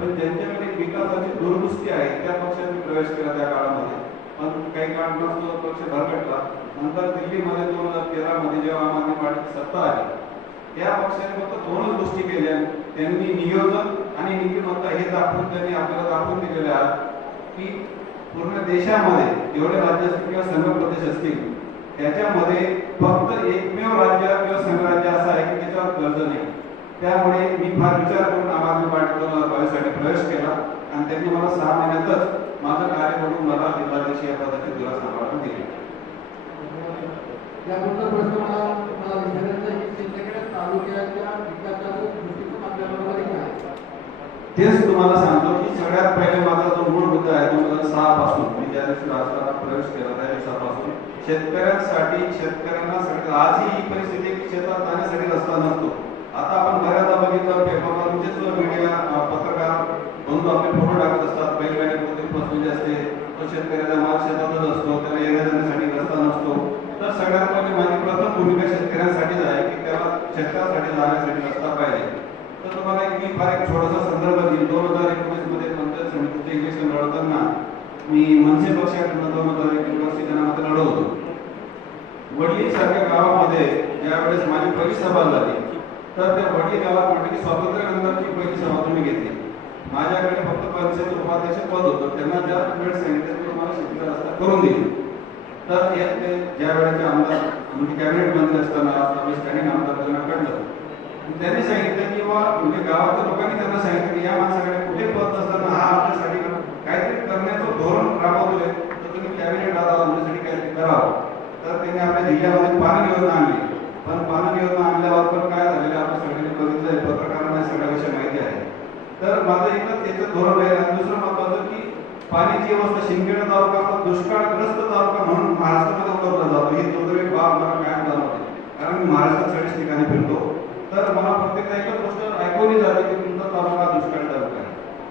पण ज्यांच्याकडे विकासाची दूरदृष्टी आहे त्या पक्षात मी प्रवेश केला त्या काळामध्ये. पण काही कारणास्तव पक्ष भरकटला. नंतर दिल्लीमध्ये दोन हजार तेरा मध्ये जेव्हा आम आदमी पार्टीची सत्ता आली त्या पक्षाने फक्त दोनच गोष्टी केल्या. त्यांनी नियोजन आणि नीतिमत्ता हे दाखवून त्यांनी आपल्याला दाखवून दिलेले आहात की पूर्ण देशामध्ये जेवढे राज्य असतील किंवा संघ प्रदेश असतील त्याच्यामध्ये फक्त एकमेव राज्य किंवा संघराज्य असं आहे की त्याच्यावर कर्ज नाही. त्यामुळे मी फार विचार करून आम आदमी पार्टी दोन हजार बावीससाठी प्रवेश केला. आणि त्यांनी मला सहा महिन्यातच माझं कार्य करून मला जिल्हाध्यक्ष या पदाची धुरा सांभाळून दिली. यापुढचा प्रश्न मला मला विचारायचा आहे की सिंदखेड तालुक्याच्या विकासाचा दृष्टिकोन आपल्याबरोबर एक आहे? तेच तुम्हाला सांगतो की सगळ्यात पहिले माझा जो मूळ मुद्दा आहे दोन हजार सहा पासून मी ज्या दिवशी राजकारणात प्रवेश केला त्या दिवसापासून शेतकऱ्यांसाठी शेतकऱ्यांना सगळ्यात आजही ही परिस्थिती शेतात जाण्यासाठी रस्ता नसतो आता आपण बऱ्याचदा बघितलं पेपरला तुमचेच मीडिया पत्रकार बंधू आपले फोटो टाकत असतात बैलगाडी कुठे फसलेली असते तो शेतकऱ्याचा माल शेतातच असतो त्याला येण्या जाण्यासाठी रस्ता नसतो. तर सगळ्यात म्हणजे माझी प्रथम भूमिका शेतकऱ्यांसाठीच आहे की त्याला शेतकऱ्यासाठी जाण्यासाठी रस्ता पाहिजे. तर तुम्हाला एक मी फार एक छोटासा संदर्भ देईल दोन हजार एकोणीसमध्ये पंचायत समितीचे इलेक्शन लढवताना मी मनसे पक्षाकडनं दोन हजार एकोणीस ठिकाणामध्ये लढवत होतो वडली सारख्या गावामध्ये ज्यावेळेस माझी पहिली सभा झाली तर त्या वडली गावात म्हटलं की स्वातंत्र्यानंतरची पहिली सभा तुम्ही घेतली. माझ्याकडे फक्त पंचायत उपाध्यक्ष पद होतं. त्यांना ज्या वेळ सांगितलं तुम्हाला शेतीचा रस्ता करून देईल. तर ते ज्या वेळेचे आमदार म्हणजे कॅबिनेट मंत्री असताना रमेश स्टॅलिन आमदार त्यांना कळलं. त्यांनी सांगितलं की बा म्हणजे गावातल्या लोकांनी त्यांना सांगितलं की या माणसाकडे कुठे पद नसताना हा आपल्यासाठी काहीतरी करण्याचं धोरण राबवतोय. तर तुम्ही कॅबिनेट दादा आमच्यासाठी काहीतरी करावं. तर त्यांनी आपल्या जिल्ह्यामध्ये पाणी योजना आणली. पण पाणी योजना आणल्यावर पण काय झालेलं आपण सगळ्यांनी बघितलंय पत्रकारांना सगळ्या विषय माहिती आहे तर माझं एकच त्याचं धोरण आहे. आणि दुसरं महत्वाचं की पाण्याची व्यवस्था शिंदखेडा तालुका आपला दुष्काळग्रस्त तालुका म्हणून महाराष्ट्रामध्ये ओळखला जातो. ही दुर्दैवी बाब मला कायम जाणवते कारण मी महाराष्ट्रात सगळ्याच ठिकाणी फिरतो. तर मला प्रत्येक एकच गोष्ट ऐकवली जाते की तुमचा तालुका दुष्काळ तालुका आहे.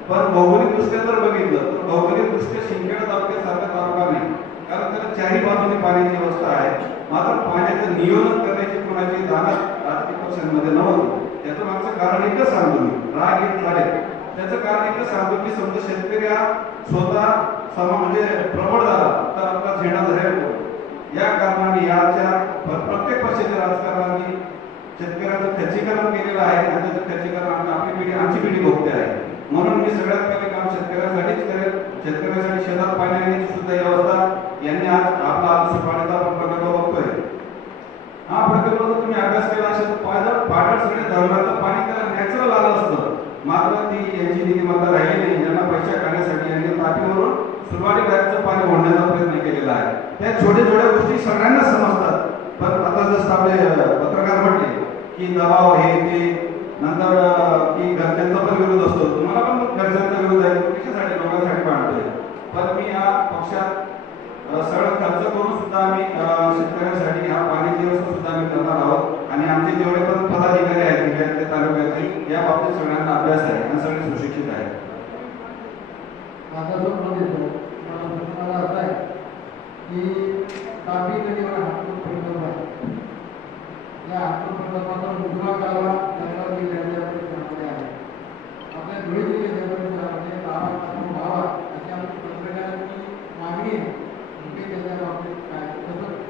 पण भौगोलिकदृष्ट्या जर बघितलं तर भौगोलिक दृष्ट्या शिंदखेडा तालुक्यासारखा तालुका नाही. कारण त्याला चारही बाजूने पाण्याची व्यवस्था आहे. मात्र पाण्याचं नियोजन करण्याची कोणाची जागा राजकीय पक्षांमध्ये नव्हती. त्याचं मागचं कारण एकच सांगतो मी. राग येत झाले त्याचं कारण एकच सांगतो की समजा शेतकरी हा स्वतः समा म्हणजे प्रबळ झाला तर आपला झेंडा धरायला या कारणाने याच्या प्रत्येक पक्षाच्या राजकारणाने शेतकऱ्याचं खच्चीकरण केलेलं आहे आणि त्याचं खच्चीकरण आपली पिढी आमची पिढी भोगते आहे. म्हणून मी सगळ्यात पहिले काम शेतकऱ्यांसाठीच करेल. शेतकऱ्यांसाठी शेतात पाणी सुद्धा व्यवस्था यांनी आज आपला आदर्श पाण्याचा आपण प्रकल्प बघतोय हा प्रकल्प जर तुम्ही अभ्यास केला असेल तर पायदळ पाडळ सगळे धरणाचं पाणी त्याला नॅचरल आलं असतं मात्र ती यांची नीतिमत्ता राहिली नाही यांना पैसा काढण्यासाठी यांनी तापीवरून सुरुवाती बाहेरचं पाणी ओढण्याचा प्रयत्न केलेला आहे त्या छोट्या छोट्या गोष्टी सगळ्यांना समजतात. पण आता जसं आपले पत्रकार म्हटले की दबाव हे ते नंतर की घरच्यांचा पण विरोध असतो. तुम्हाला पण घरच्यांचा विरोध आहे. कशासाठी लोकांसाठी मांडतोय पण मी या पक्षात सगळं खर्च करून सुद्धा आम्ही शेतकऱ्यांसाठी हा पाण्याची व्यवस्था सुद्धा आम्ही करणार आहोत. आणि आमचे जेवढे पण पदाधिकारी आहेत जिल्ह्यातले तालुक्यातले या बाबतीत सगळ्यांना अभ्यास आहे आणि सगळे सुशिक्षित आहेत. माझा जो प्रश्न आहे की तापी नदीवर हातपूर प्रकल्प आहे या हातून प्रकल्पाचा उजवा कालवा जळगाव जिल्ह्याच्या परिसरामध्ये आहे. आपल्या धुळे जिल्ह्याच्या परिसरामध्ये बाबा व्हावा अशी आमची पत्रकारांची मागणी आहे. ते त्याच्या बाबतीत काय कसं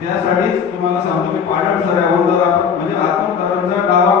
त्यासाठीच तुम्हाला सांगतो की पाडळ सऱ्याहून जर आपण म्हणजे आत्मकरांचा डावा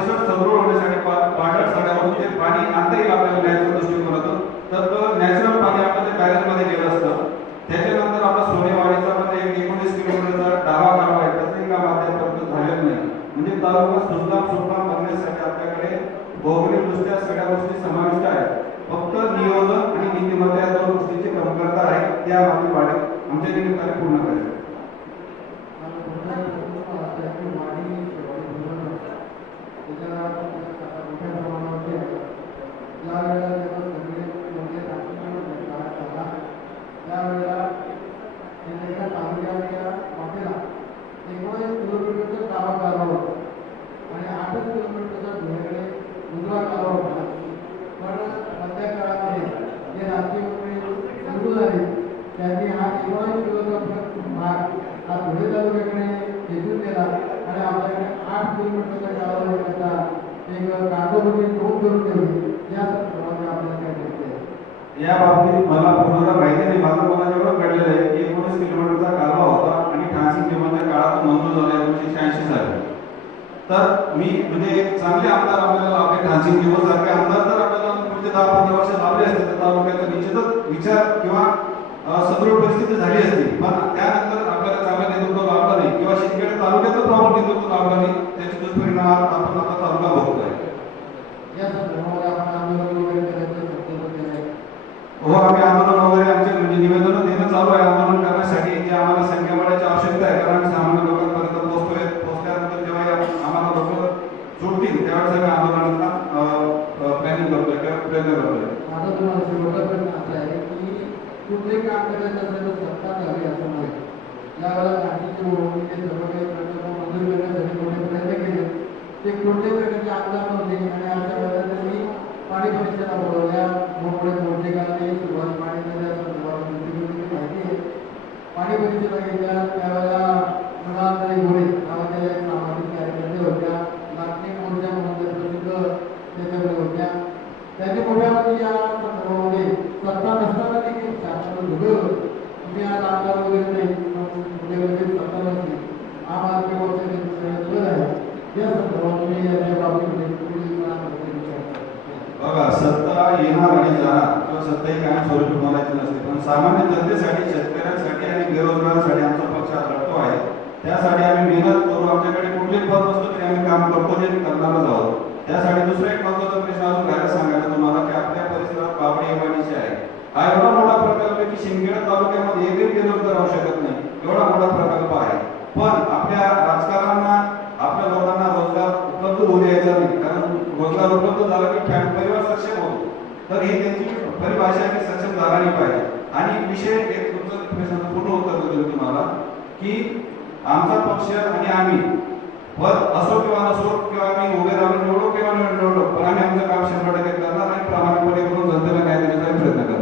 परिसर समृद्ध होण्यासाठी पा- पाडळ सऱ्यावरून जे पाणी आणता येईल आपल्याला नॅचरल दृष्टिकोनातून तर तो नॅचरल पाणी आपण ते बॅरेजमध्ये गेलं असतं त्याच्यानंतर आपला सोनेवाडीचा म्हणजे एक एकोणीस किलोमीटरचा डावा गाव आहे त्याचंही काम अद्यापर्यंत झालेलं नाही. म्हणजे तालुका सुजलाम सुफलाम बनण्यासाठी आपल्याकडे भौगोलिकदृष्ट्या सगळ्या गोष्टी समाविष्ट आहेत. फक्त नियोजन आणि नीतिमत्ता या दोन गोष्टीची कमतरता आहे त्या आम्ही वाढेल आमच्या निमित्ताने पूर्ण करेल मला पुन्हा एक प्रश्न असा आहे की वाढी वाढी धोरण त्याच्याला आपण आता मोठ्या प्रमाणावरती आहे ज्या वेळेला जेव्हा सगळे म्हणजे राष्ट्रीय काळ झाला त्यावेळेला त्याच्या तालुक्याच्या वाटेला एकोणीस किलोमीटरचा डावा कालवा होता आणि आठच किलोमीटरचा धुळेकडे उजवा कालवा होता पण मध्य काळामध्ये जे राजकीय मंडळी निवडून आले त्यांनी हा एकोणीस किलोचा भाग एक कागदोपत्री नोंद या संदर्भात आपल्याला काय माहिती या बाबतीत मला कोणाला माहिती नाही. माझं मला एवढं कळलेलं आहे की एकोणीस किलोमीटरचा कालवा होता आणि ठाणसिंग विमानच्या काळात मंजूर झाला एकोणीसशे शहाऐंशी साली. तर मी म्हणजे एक चांगले आमदार आपल्याला लाभले. ठाणसिंग निवड सारखे आमदार जर आपल्याला पुढचे दहा पंधरा वर्ष लाभले असते तर तालुक्याचा निश्चितच विचार किंवा सदृढ परिस्थिती झाली असती. पण त्यानंतर आपल्याला चांगलं नेतृत्व लाभलं नाही. किंवा शेतकरी तालुक्याचं प्रॉपर नेतृत्व लाभलं नाही. त्याचे दुष्परिणाम आपण आता तालुका भोगत आहे जोडतील त्यावेळेस आम्ही आंदोलनाचा प्लॅनिंग करतोय किंवा प्रयत्न करतोय माझा तुम्हाला शेवटचा प्रश्न असा आहे की कुठले काम करायचं असेल तर सत्ता द्यावी असं नाही. यावेळेला गांधीची ओळखी ते सर्व काही प्रकल्प मंजूर करण्यासाठी मोठे प्रयत्न केले? ते कोणत्याही प्रकारचे आमदार नव्हते आणि अशा वेळेला त्यांनी पाणी परिषदा बोलवल्या मोठे मोठे गाणे सुभाष पाणी संदर्भात माहिती आहे. पाणी परिषदा घेतल्या त्यावेळेला मृणालताई गोरे नावाच्या एक सामाजिक कार्यकर्ते होत्या नागरिक मोर्चा म्हणून त्या प्रसिद्ध त्याच्याकडे होत्या त्यांनी मोठ्या म्हणजे या संदर्भामध्ये सत्ता नसताना देखील शासनाला धुगं तुम्ही आज आमदार वगैरे नाही पण पुढे वगैरे सत्ता नसली आम आदमी पक्षाचे दुसरे पद आहे या संदर्भात तुम्ही याच्या बाबतीमध्ये पुढील काळामध्ये विचार करा. बघा सत्ता येणार आणि जाणार किंवा सत्ता ही कायम स्वरूपी बोलायची नसते पण सामान्य जनतेसाठी शेतकऱ्यांसाठी आणि बेरोजगारांसाठी आमचा पक्ष लढतो आहे त्यासाठी आम्ही मेहनत करू आमच्याकडे कुठले पद नसतं तरी आम्ही काम करतो ते करणारच आहोत त्यासाठी दुसरा एक महत्त्वाचा प्रश्न अजून घ्यायला सांगायला तुम्हाला की आपल्या परिसरात बाबडी एमआयडीसी आहे हा एवढा मोठा प्रकल्प की शिंदखेडा तालुक्यामध्ये एकही बेरोजगार राहू शकत नाही एवढा मोठा तर हे त्यांची परिभाषा आणि सक्षम झाला पाहिजे आणि विषय एक तुमचं पूर्ण उत्तर देतो तुम्हाला की आमचा पक्ष आणि आम्ही वर असो किंवा नसो किंवा आम्ही उभे राहून निवडो किंवा निवडलो पण आम्ही आमचं काम शंभर टक्के करणार आणि प्रामाणिकपणे करून जनतेला काय देण्याचा प्रयत्न करणार.